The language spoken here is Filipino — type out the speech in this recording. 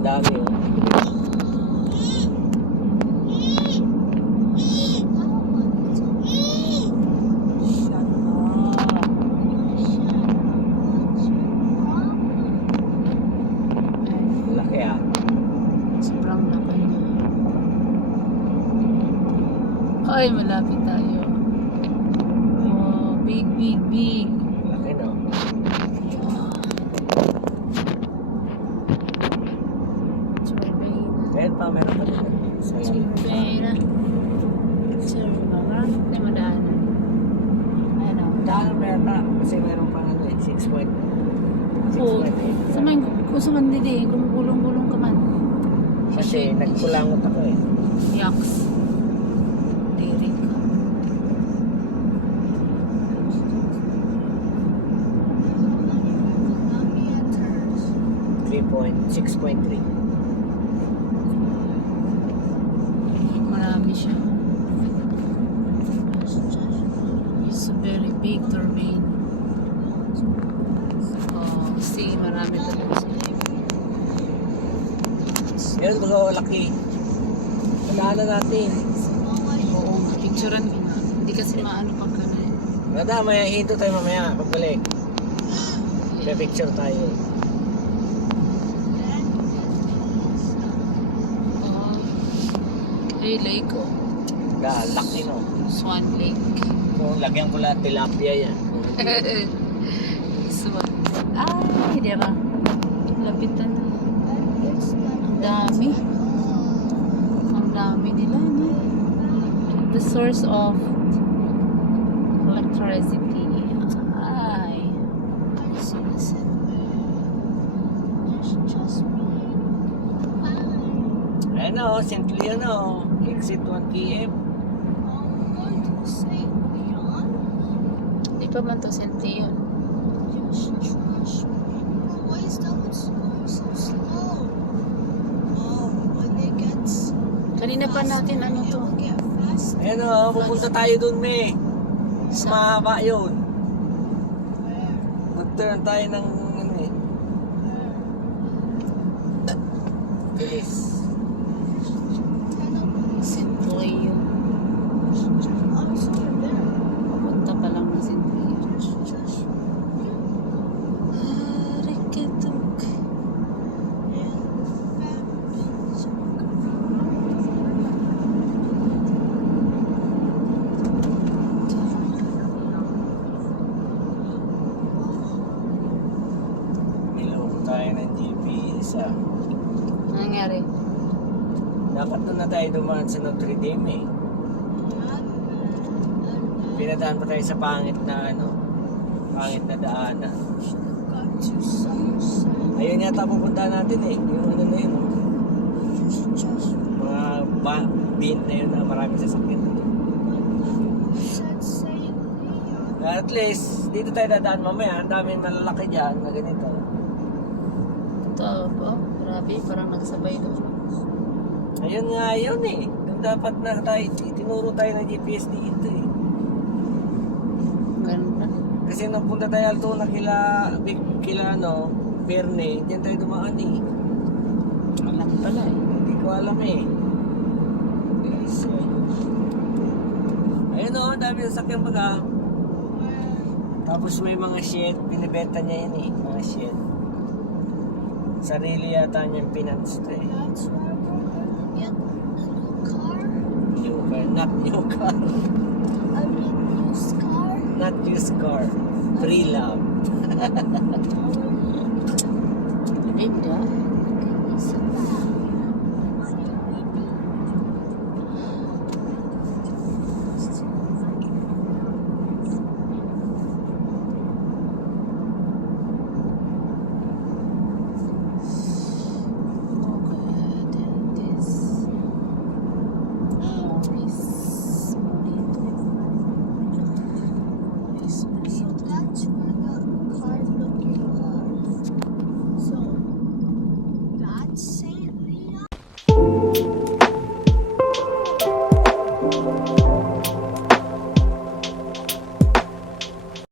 ang dami oh. Laki ah. Sobrang laki niya. Ay, malapit tayo. Oh, big, big, big. Laki no. Turbina. Ayan pa, meron pa dito. Turbina. Turbina. Marami na madaanan. Ano? Dahil meron kasi meron pa ano eh, 6.8. Oo. Sa may gusto man hindi, gumugulong-gulong ka man. Kasi nagkulangot ako eh. Yaks. Diri ka. Six point 3. Marami siya. It's a very big turbine. Oh, see, marami talaga sila. Yan, mga laki. Pagkaanan natin. Oo, picturean. Hindi kasi maano pag ka na eh. Nada, may hinto tayo mamaya. Pagbalik. May picture tayo. Oh, hey, lake oh. Laki no. Swan Lake. Kung lagyan ko lahat tilapia yan. Swan. Ay, di ba? Lapitan na. Ang dami. Ang dami nila, no? The source of electricity. Ay. Ano, St. Leon, exit 1 p.m. Di pa man to St. Leon. Kanina pa natin ano to. Ayan o, pupunta tayo dun, me. Mahaba yun. Mag-turn tayo ng ano eh. Bilis. St. Leon. Papunta pa lang na St. Leon. Rikituk. Niloko tayo ng GPS ah. Ano nangyari? Dapat doon na tayo dumaan sa Notre Dame eh. Pinadaan pa tayo sa pangit na ano, pangit na daanan. Ayun yata pupunta natin eh, yung ano na yun. Mga bin na yun na marami sasakyan. At least, dito tayo dadaan mamaya, ang daming malalaki dyan na ganito. Totoo ba? Grabe, parang nagsabay doon. Ayun nga yun eh. Doon dapat na tayo, tinuro tayo ng GPS dito eh. Ganun pa. Kasi nung punta tayo Altona kila ano, Berne, diyan tayo dumaan eh. Alam pala eh. Hindi ko alam eh. Guys, ayun o, dami yung sakyan baga. Tapos may mga shed, binibenta niya yun eh, mga shed. Sarili yata niyang finance to eh. New car, not new car. Not used car. Pre-love. Ganda. Say